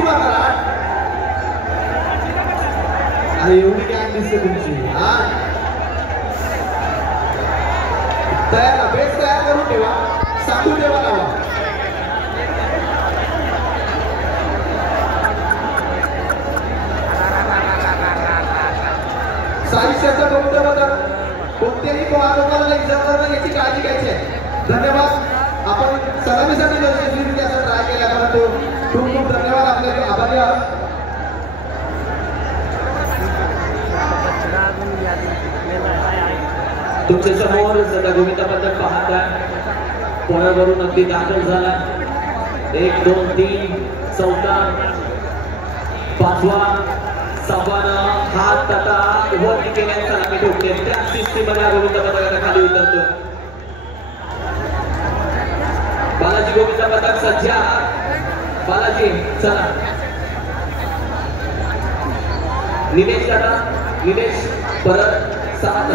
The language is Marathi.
किती मारा अरे एवढी काय दिसते तुमची हा तयार बेस तयार करून ठेवा सांगू देवा लावा साहित्याचा डोक्याबद्दल कोणत्याही आरोपाला इजा करणं याची काळजी घ्यायची आहे. धन्यवाद. आपण सलामीसाठी यशस्वीरित्या असं ट्राय केला परंतु खूप खूप धन्यवाद आपले आभारी आहोत. तुमच्या समोर सध्या गोविंदा पदक पाहता पुण्यावरून अगदी दाखल झाला 1 2 3 चौथा 5वा 6वानं हात आता वरती केल्याचा आम्ही ठोकले त्या सिस्टीममध्ये गोविंदा पदकाला खाली उतरतो. बालाजी गोविंदा पदक सज्जा बालाजी चला निलेश दादा निलेश परत 7